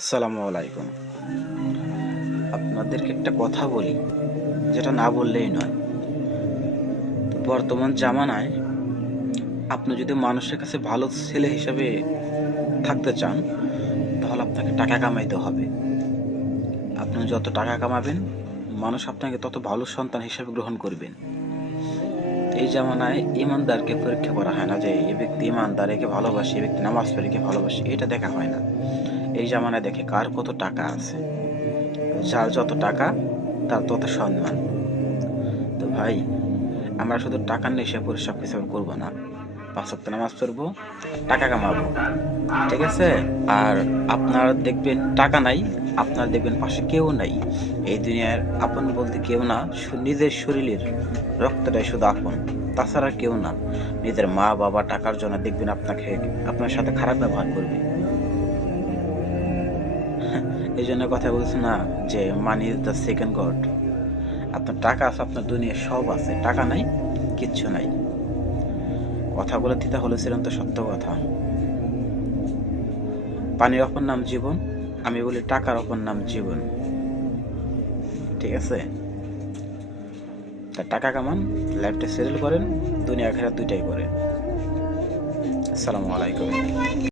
আসসালামু আলাইকুম। আপনাদেরকে একটা কথা বলি, যেটা না বললেই নয়। তো বর্তমান জামানায় আপনি যদি মানুষের কাছে ভালো ছেলে হিসেবে থাকতে চান, তাহলে আপনাকে টাকা কামাইতে হবে। আপনি যত টাকা কামাবেন, মানুষ আপনাকে তত ভালো সন্তান হিসেবে গ্রহণ করবেন। এই জামানায় ঈমানদারকে পরীক্ষা করা হয় না যে, এ ব্যক্তি ঈমানদার, একে ভালোবাসি, এ ব্যক্তি নামাজ পড়ে, একে ভালোবাসি। এটা দেখা হয় না। এই জামানায় দেখে কার কত টাকা আছে। যার যত টাকা, তার তত সম্মান। তো ভাই, আমরা শুধু টাকার নেশায় পড়ে সবকিছু করবো না। ৫ ওয়াক্ত নামাজ পড়বো, টাকা কামাবো। ঠিক আছে? আর আপনার দেখবেন টাকা নাই, আপনার দেখবেন পাশে কেউ নাই। এই দুনিয়ার আপন বলতে কেউ না, নিজের শরীরের রক্তটাই শুধু আপন। তাছাড়া আর কেউ না। নিজের মা-বাবা টাকার জন্য দেখবেন আপনার সাথে খারাপ ব্যবহার করবে। এইজন্য কথা বলছি না যে money is the second god. আপনার টাকা আছে, আপনার দুনিয়ায় সব আছে। টাকা নাই, কিচ্ছু নাই। কথাগুলো তিতা হলেও চিরন্ত সত্য কথা। পানির অপর নাম জীবন, আমি বলি টাকার অপর নাম জীবন। ঠিক আছে? তা টাকা কামান, লাইফটা সেটেল করেন, দুনিয়া আখেরাত দুইটাই করেন। আসসালামু আলাইকুম।